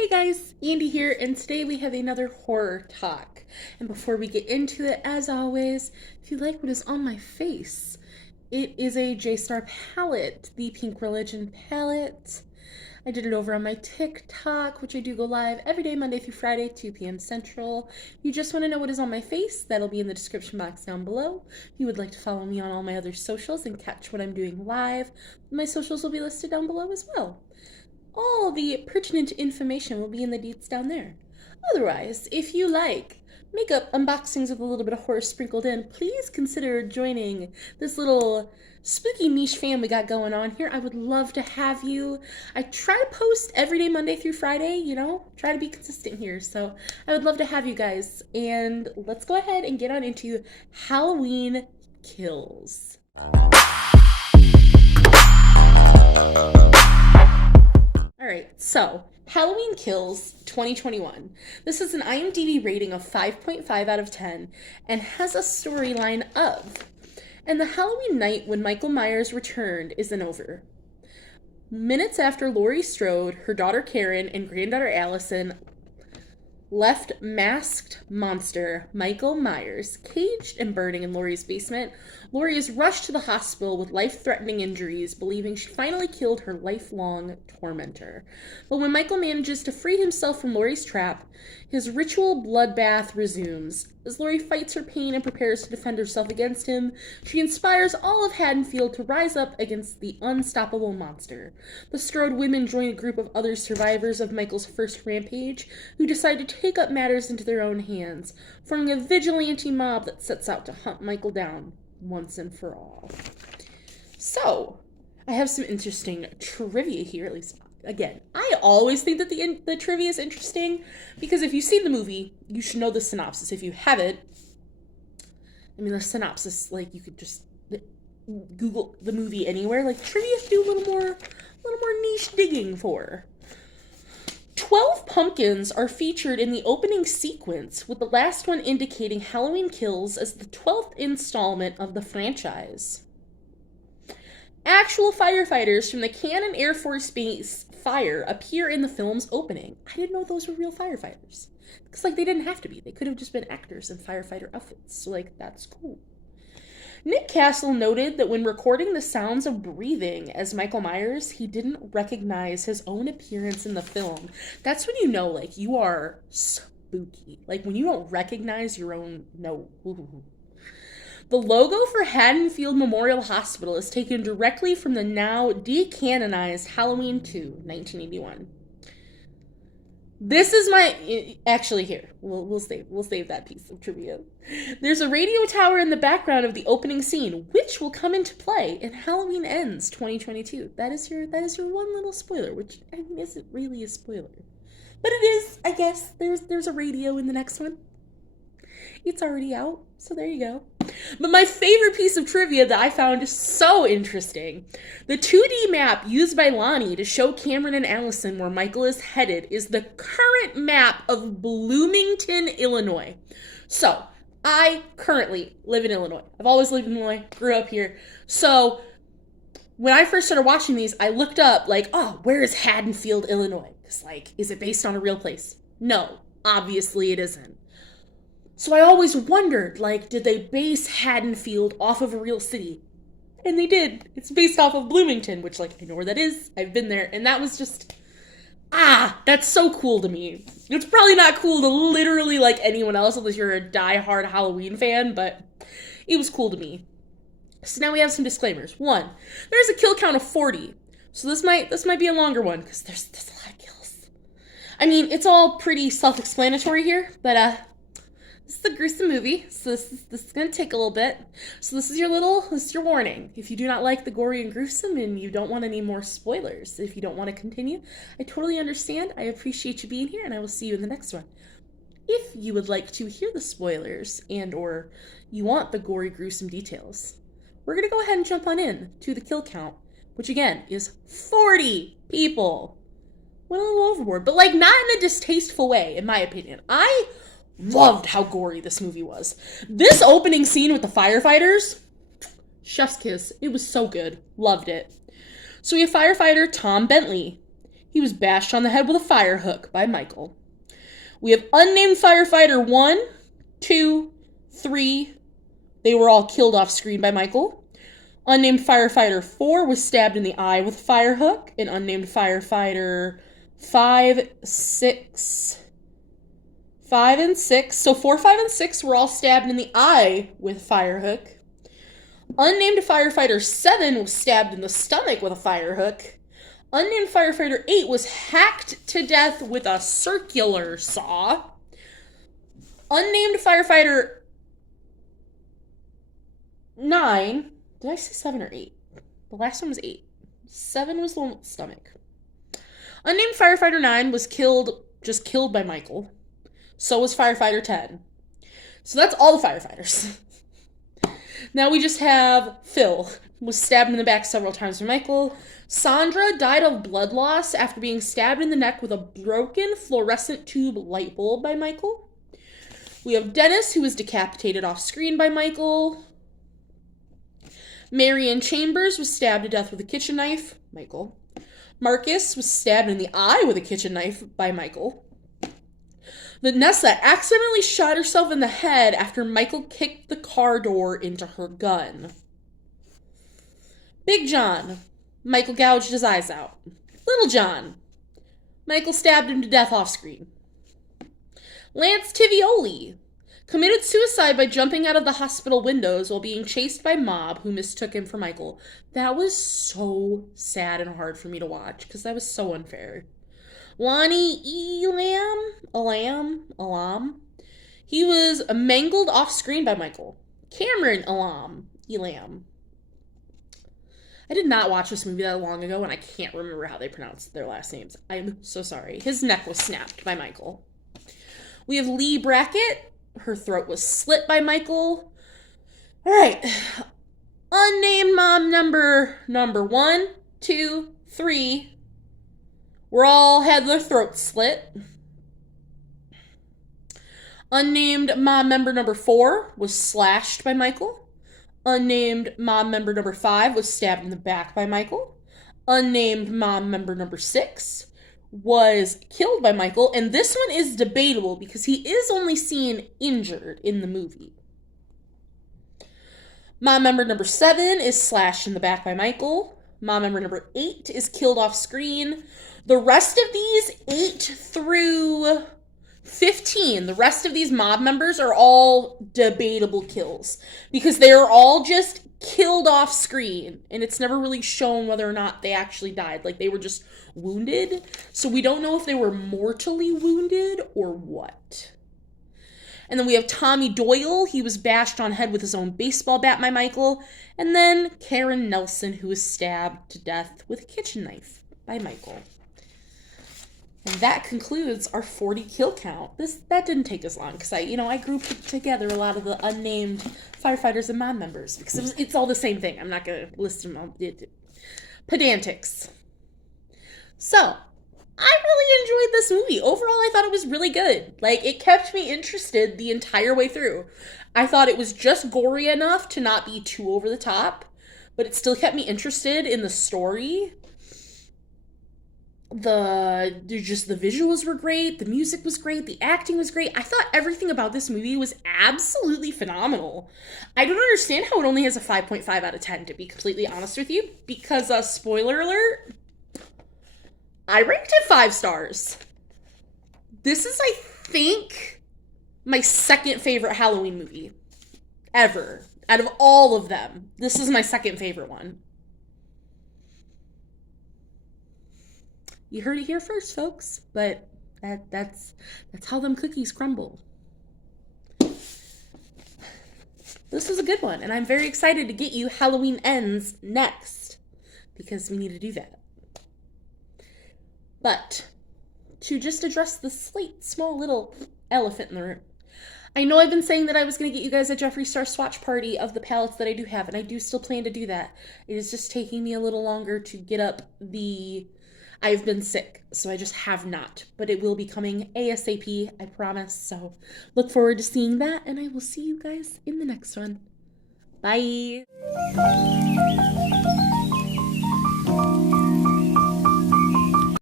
Hey guys, Andy here, and today we have another horror talk. And before we get into it, as always, if you like what is on my face, it is a J-Star palette, the Pink Religion palette. I did it over on my TikTok, which I do go live every day, Monday through Friday, 2 p.m. Central. If you just want to know what is on my face, that'll be in the description box down below. If you would like to follow me on all my other socials and catch what I'm doing live, my socials will be listed down below as well. All the pertinent information will be in the deets down there. Otherwise, if you like makeup unboxings with a little bit of horror sprinkled in, please consider joining this little spooky niche fam we got going on here. I would love to have you. I try to post every day, Monday through Friday, try to be consistent here. So I would love to have you guys. And let's go ahead and get on into Halloween Kills. Alright, so Halloween Kills 2021. This is an IMDb rating of 5.5 out of 10 and has a storyline of, and the Halloween night when Michael Myers returned isn't over. Minutes after Laurie Strode, her daughter Karen, and granddaughter Allison left masked monster Michael Myers caged and burning in Laurie's basement, Laurie is rushed to the hospital with life-threatening injuries, believing she finally killed her lifelong tormentor. But when Michael manages to free himself from Laurie's trap, his ritual bloodbath resumes. As Laurie fights her pain and prepares to defend herself against him, she inspires all of Haddonfield to rise up against the unstoppable monster. The Strode women join a group of other survivors of Michael's first rampage, who decide to take up matters into their own hands, forming a vigilante mob that sets out to hunt Michael down once and for all. So, I have some interesting trivia here, at least. Again, I always think that the trivia is interesting, because if you've seen the movie, you should know the synopsis. If you haven't, the synopsis, you could just Google the movie anywhere. Trivia to do a little more niche digging for. 12 pumpkins are featured in the opening sequence, with the last one indicating Halloween Kills as the 12th installment of the franchise. Actual firefighters from the Cannon Air Force Base fire appear in the film's opening. I didn't know those were real firefighters. Because, they didn't have to be. They could have just been actors in firefighter outfits. So, that's cool. Nick Castle noted that when recording the sounds of breathing as Michael Myers, he didn't recognize his own appearance in the film. That's when you know, you are spooky. When you don't recognize your own, no. Ooh. The logo for Haddonfield Memorial Hospital is taken directly from the now decanonized Halloween 2, 1981. This is actually here. We'll save that piece of trivia. There's a radio tower in the background of the opening scene, which will come into play in Halloween Ends 2022. That is your one little spoiler, which isn't really a spoiler. But it is, I guess. There's a radio in the next one. It's already out, so there you go. But my favorite piece of trivia that I found so interesting, the 2D map used by Lonnie to show Cameron and Allison where Michael is headed is the current map of Bloomington, Illinois. So, I currently live in Illinois. I've always lived in Illinois, grew up here. So, when I first started watching these, I looked up, where is Haddonfield, Illinois? Because, is it based on a real place? No, obviously it isn't. So I always wondered, did they base Haddonfield off of a real city? And they did. It's based off of Bloomington, which, I know where that is. I've been there. And that was just, that's so cool to me. It's probably not cool to literally anyone else unless you're a die-hard Halloween fan, but it was cool to me. So now we have some disclaimers. 1, there's a kill count of 40. So this might be a longer one, because there's a lot of kills. It's all pretty self-explanatory here, but, this is a gruesome movie, so this is going to take a little bit. So this is your warning. If you do not like the gory and gruesome and you don't want any more spoilers, if you don't want to continue, I totally understand. I appreciate you being here, and I will see you in the next one. If you would like to hear the spoilers and or you want the gory, gruesome details, we're going to go ahead and jump on in to the kill count, which again is 40 people. Went a little overboard, but not in a distasteful way, in my opinion. I loved how gory this movie was. This opening scene with the firefighters, chef's kiss. It was so good. Loved it. So we have firefighter Tom Bentley. He was bashed on the head with a fire hook by Michael. We have unnamed firefighter 1, 2, 3. They were all killed off screen by Michael. Unnamed firefighter 4 was stabbed in the eye with a fire hook. And unnamed firefighter 5, 6. So 4, 5, and 6 were all stabbed in the eye with a fire hook. Unnamed firefighter 7 was stabbed in the stomach with a fire hook. Unnamed firefighter 8 was hacked to death with a circular saw. Unnamed firefighter 9. Did I say 7 or 8? The last one was 8. 7 was the one with the stomach. Unnamed firefighter 9 was killed by Michael. So was firefighter 10. So that's all the firefighters. Now we just have Phil, was stabbed in the back several times by Michael. Sandra died of blood loss after being stabbed in the neck with a broken fluorescent tube light bulb by Michael. We have Dennis, who was decapitated off screen by Michael. Marion Chambers was stabbed to death with a kitchen knife, Michael. Marcus was stabbed in the eye with a kitchen knife by Michael. Vanessa accidentally shot herself in the head after Michael kicked the car door into her gun. Big John, Michael gouged his eyes out. Little John, Michael stabbed him to death off screen. Lance Tivioli committed suicide by jumping out of the hospital windows while being chased by mob who mistook him for Michael. That was so sad and hard for me to watch because that was so unfair. Lonnie Elam, he was mangled off screen by Michael. Cameron Elam. I did not watch this movie that long ago, and I can't remember how they pronounced their last names. I'm so sorry. His neck was snapped by Michael. We have Lee Brackett. Her throat was slit by Michael. All right. Unnamed mom number 1, 2, 3. We're all had their throats slit. Unnamed mom member number 4 was slashed by Michael. Unnamed mom member number 5 was stabbed in the back by Michael. Unnamed mom member number 6 was killed by Michael. And this one is debatable because he is only seen injured in the movie. Mom member number 7 is slashed in the back by Michael. Mom member number 8 is killed off screen. The rest of these 8 through 15, the rest of these mob members are all debatable kills because they are all just killed off screen and it's never really shown whether or not they actually died. Like they were just wounded. So we don't know if they were mortally wounded or what. And then we have Tommy Doyle. He was bashed on head with his own baseball bat by Michael. And then Karen Nelson, who was stabbed to death with a kitchen knife by Michael. And that concludes our 40 kill count. That didn't take us long because I grouped together a lot of the unnamed firefighters and mob members because it's all the same thing. I'm not going to list them all. Pedantics. So, I really enjoyed this movie. Overall, I thought it was really good. Like, it kept me interested the entire way through. I thought it was just gory enough to not be too over the top, but it still kept me interested in the story. The visuals were great, the music was great, the acting was great. I thought everything about this movie was absolutely phenomenal. I don't understand how it only has a 5.5 out of 10, to be completely honest with you, because, spoiler alert, I ranked it 5 stars. This is, I think, my second favorite Halloween movie ever. Out of all of them, this is my second favorite one. You heard it here first, folks, but that's how them cookies crumble. This was a good one, and I'm very excited to get you Halloween Ends next, because we need to do that. But, to just address the small little elephant in the room, I know I've been saying that I was going to get you guys a Jeffree Star swatch party of the palettes that I do have, and I do still plan to do that. It is just taking me a little longer to get up I've been sick, so I just have not. But it will be coming ASAP, I promise. So look forward to seeing that, and I will see you guys in the next one. Bye!